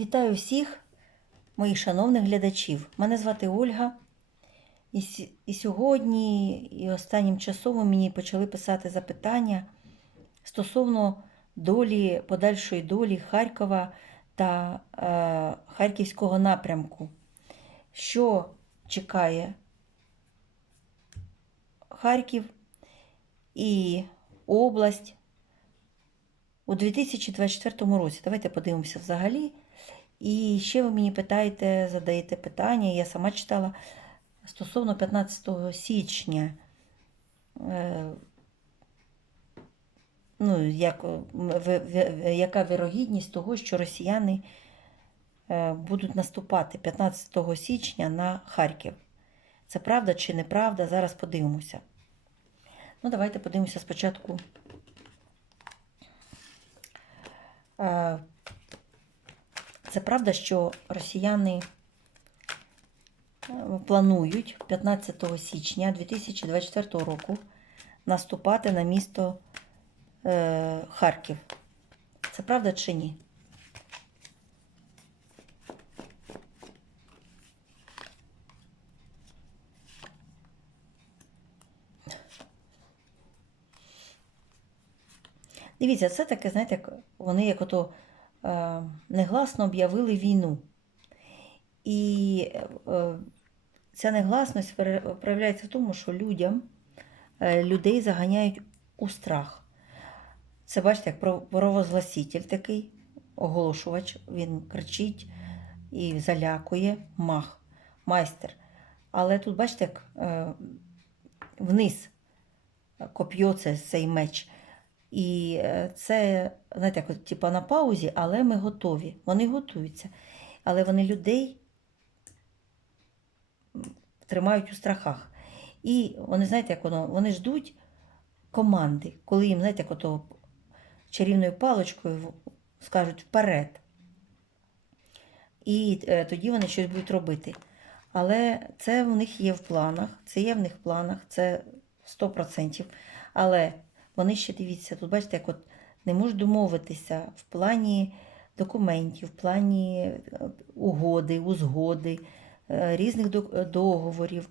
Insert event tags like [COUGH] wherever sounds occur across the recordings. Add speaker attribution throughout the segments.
Speaker 1: Вітаю всіх моїх шановних глядачів. Мене звати Ольга. І, сьогодні, і останнім часом мені почали писати запитання стосовно долі, подальшої долі Харкова та е, Харківського напрямку. Що чекає Харків і область у 2024 році? Давайте подивимося взагалі. І ще ви мені питаєте, задаєте питання, я сама читала стосовно 15 січня. Е, Ну, як, яка вирогідність того, що росіяни е, будуть наступати 15 січня на Харків? Це правда чи неправда? Зараз подивимося. Ну, давайте подивимося спочатку. Це правда, що росіяни е, планують 15 січня 2024 року наступати на місто е, Харків. Це правда чи ні? Дивіться, це таке, знаєте, як вони як ото негласно об'явили війну. І е, ця негласність проявляється в тому, що людям, е, людей заганяють у страх. Це бачите, як про- правозгласитель такий, оголошувач, він кричить і залякує мах, майстер. Але тут, бачите, як е, вниз коп'є це цей меч. І е, це, знаєте, як, от, типа на паузі, але ми готові. Вони готуються. Але вони людей тримають у страхах. І вони, знаєте, як воно, вони ждуть команди, коли їм, знаєте, як ото чарівною паличкою скажуть вперед. І е, тоді вони щось будуть робити. Але це в них є в планах, це є в них в планах, це 100%. Але вони ще дивіться, тут бачите, як от не можуть домовитися в плані документів, в плані е, угоди, узгоди, е, різних е, договорів.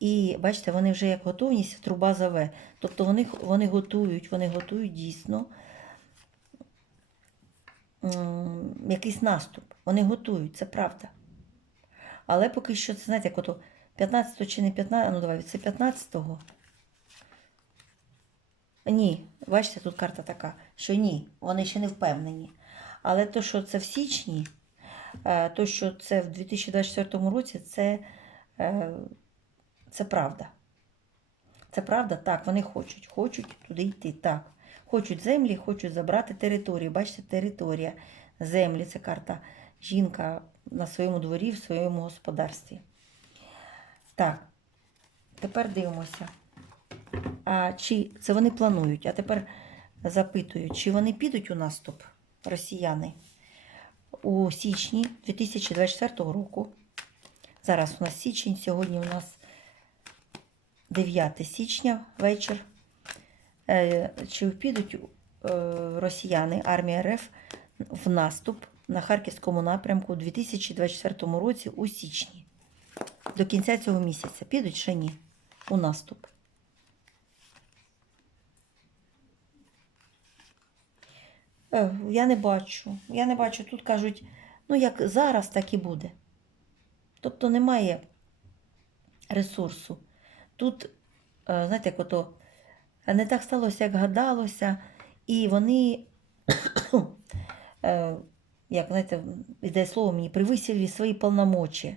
Speaker 1: І бачите, вони вже як готовність труба заве. Тобто вони, вони готують, вони готують дійсно якийсь наступ. Вони готують, це правда. Але поки що, це знаєте, як ото 15 чи не 15, ну давай, це 15-го. Ні, бачите, тут карта така, що ні, вони ще не впевнені. Але то, що це в січні, е, то, що це в 2024 році, це, е, це правда. Це правда, так, вони хочуть, хочуть туди йти. Так. Хочуть землі, хочуть забрати територію. Бачите, територія, землі це карта жінка на своєму дворі, в своєму господарстві. Так, тепер дивимося. А чи це вони планують? А тепер запитують, чи вони підуть у наступ, росіяни, у січні 2024 року. Зараз у нас січень, сьогодні у нас 9 січня вечір. Е, Чи підуть е, росіяни, армія РФ в наступ на Харківському напрямку у 2024 році у січні? До кінця цього місяця підуть чи ні? У наступ. Я не бачу. Я не бачу. Тут кажуть, ну як зараз, так і буде. Тобто немає ресурсу. Тут, е, знаєте, як ото не так сталося, як гадалося, і вони, [COUGHS] е, як знаєте, іде слово мені, привисили свої повномочі. Е,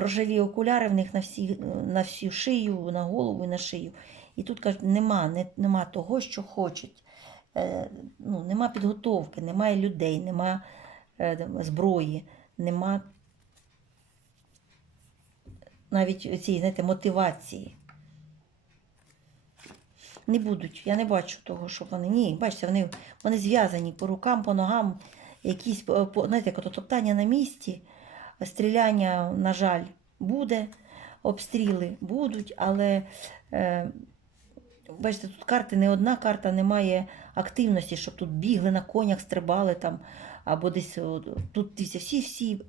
Speaker 1: Рожеві окуляри в них на всі, на всю шию, на голову і на шию. І тут кажуть, нема, не, нема того, що хочуть. Е, ну, нема підготовки, немає людей, нема е, зброї, нема навіть цієї, знаєте, мотивації. Не будуть, я не бачу того, що вони. Ні, бачите, вони, вони зв'язані по рукам, по ногам, якісь, е, знаєте, як топтання на місці, стріляння, на жаль, буде, обстріли будуть, але бачите, тут карти не одна карта, немає активності, щоб тут бігли на конях, стрибали там, або десь тут всі-всі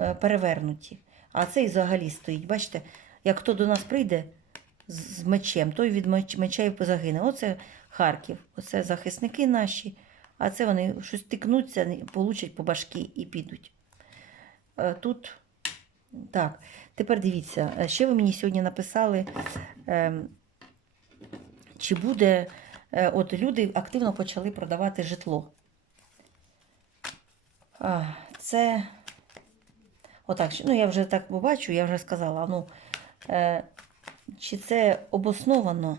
Speaker 1: е, перевернуті. А цей взагалі стоїть. Бачите, як хто до нас прийде з мечем, той від меч- меча і загине. Оце Харків, оце захисники наші, а це вони щось тикнуться, получать по башки і підуть. Е, Тут так, тепер дивіться, е, ще ви мені сьогодні написали, ем, чи буде, е, от люди активно почали продавати житло. Це, отак, ну я вже так побачу, я вже сказала, ну, е, чи це обосновано,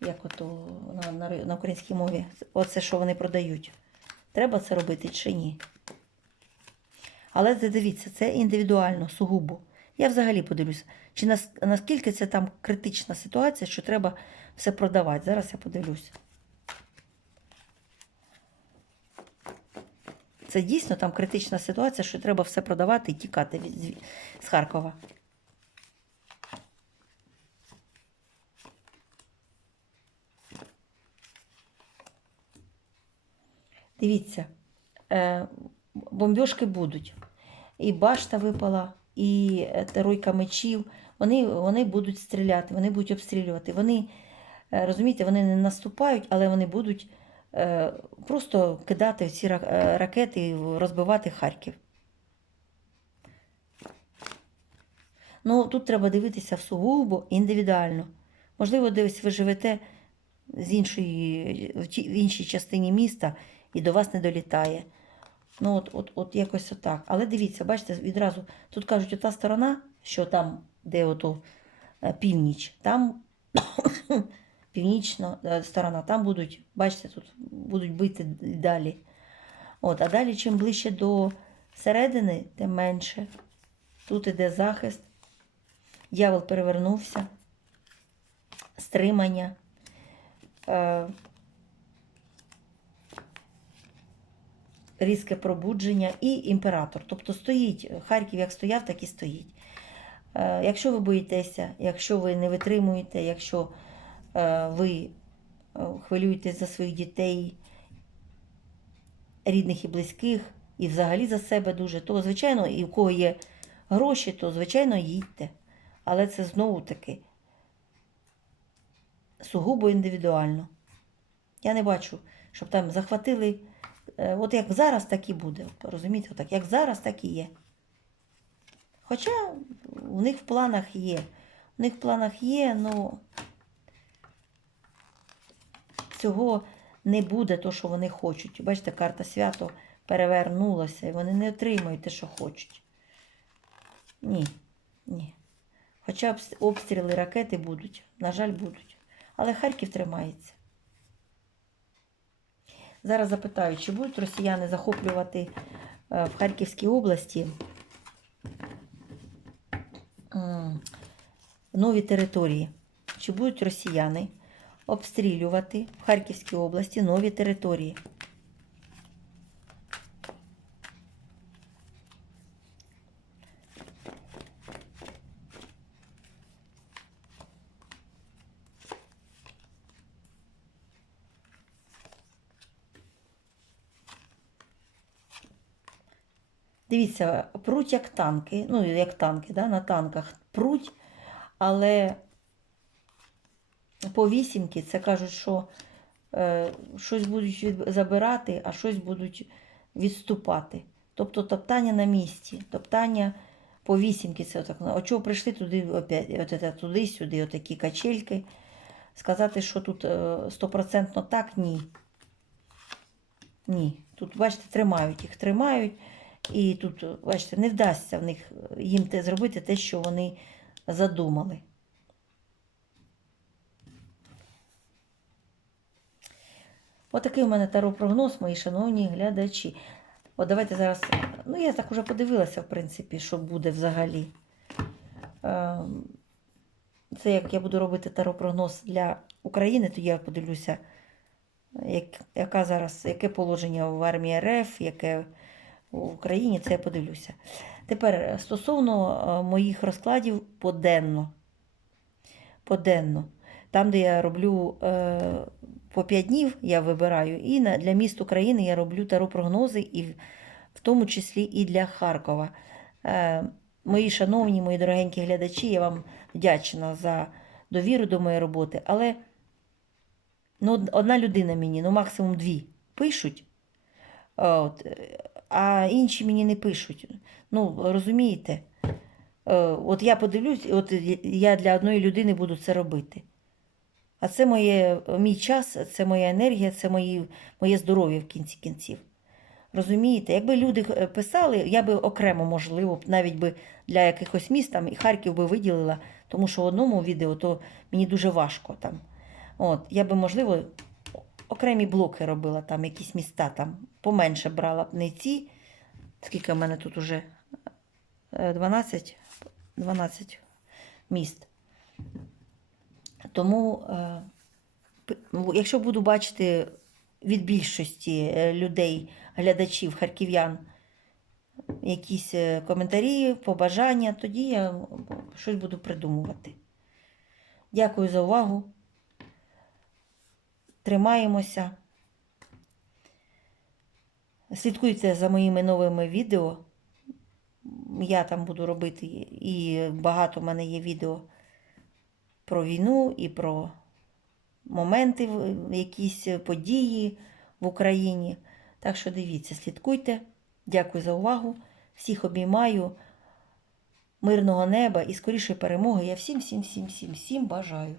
Speaker 1: як ото на, на, на українській мові, оце, що вони продають. Треба це робити чи ні? Але дивіться, це індивідуально, сугубо. Я взагалі подивлюся, чи нас, наскільки це там критична ситуація, що треба все продавати. Зараз я подивлюся. Це дійсно там критична ситуація, що треба все продавати і тікати від, з Харкова. Дивіться, е, бомбьошки будуть. І башта випала, і е, тройка мечів. Вони, вони будуть стріляти, вони будуть обстрілювати. Вони, е, розумієте, вони не наступають, але вони будуть е, просто кидати ці ракети і розбивати Харків. Ну, тут треба дивитися в сугубо індивідуально. Можливо, десь ви живете з іншої, в іншій частині міста і до вас не долітає. Ну, от, от, от якось отак. Але дивіться, бачите, відразу тут кажуть, ота сторона, що там, де ото е, північ, там [COUGHS] північна е, сторона, там будуть, бачите, тут будуть бити далі. От, а далі, чим ближче до середини, тим менше. Тут іде захист. Дьявол перевернувся, стримання. Різке пробудження і імператор. Тобто стоїть Харків, як стояв, так і стоїть. Е, Якщо ви боїтеся, якщо ви не витримуєте, якщо е, ви е, хвилюєтесь за своїх дітей, рідних і близьких, і взагалі за себе дуже, то, звичайно, і у кого є гроші, то, звичайно, їдьте. Але це знову таки сугубо індивідуально. Я не бачу, щоб там захватили. Е, От як зараз, так і буде. Розумієте, отак, як зараз, так і є. Хоча у них в планах є. У них в планах є, ну цього не буде, то, що вони хочуть. Бачите, карта свято перевернулася, і вони не отримують те, що хочуть. Ні, ні. Хоча обстріли ракети будуть, на жаль, будуть. Але Харків тримається. Зараз запитаю, чи будуть росіяни захоплювати е, в Харківській області нові території? Чи будуть росіяни обстрілювати в Харківській області нові території? Дивіться, пруть як танки, ну як танки, да, на танках пруть, але по вісімки це кажуть, що е, щось будуть забирати, а щось будуть відступати. Тобто топтання на місці, топтання по вісімки, це отак. От чого прийшли туди, опять, туди-сюди, отакі качельки. Сказати, що тут е, стопроцентно так, ні. Ні. Тут, бачите, тримають їх, тримають. І тут, бачите, не вдасться в них їм те зробити те, що вони задумали. Отакий у мене таро-прогноз, мої шановні глядачі. От давайте зараз. Ну, я так уже подивилася, в принципі, що буде взагалі. Ем, Це як я буду робити таро-прогноз для України, тоді я подивлюся, як, яка зараз, яке положення в армії РФ, яке в Україні, це я подивлюся. Тепер е, стосовно е, моїх розкладів поденно. Поденно. там, де я роблю е, по 5 днів, я вибираю, і для міст України я роблю таро-прогнози, і в, тому числі і для Харкова. Мої шановні, мої дорогенькі глядачі, я вам вдячна за довіру до моєї роботи, але ну, одна людина мені, ну максимум дві, пишуть, от, а інші мені не пишуть. Ну, розумієте? Е, От я подивлюсь, от я для одної людини буду це робити. А це моє, мій час, це моя енергія, це мої, моє здоров'я в кінці кінців. Розумієте, якби люди е, писали, я би окремо, можливо, навіть би для якихось міст там і Харків би виділила, тому що в одному відео то мені дуже важко там. От, я би, можливо, окремі блоки робила, там якісь міста там поменше брала б не ці. Скільки в мене тут уже? Е, 12, 12 міст. Тому, е, ну, якщо буду бачити від більшості е, людей, глядачів, харків'ян, якісь коментарі, побажання, тоді я щось буду придумувати. Дякую за увагу. Тримаємося. Слідкуйте за моїми новими відео. Я там буду робити, і багато в мене є відео про війну і про моменти, якісь події в Україні. Так що дивіться, слідкуйте. Дякую за увагу. Всіх обіймаю. Мирного неба і скорішої перемоги. Я всім, всім, всім, всім бажаю.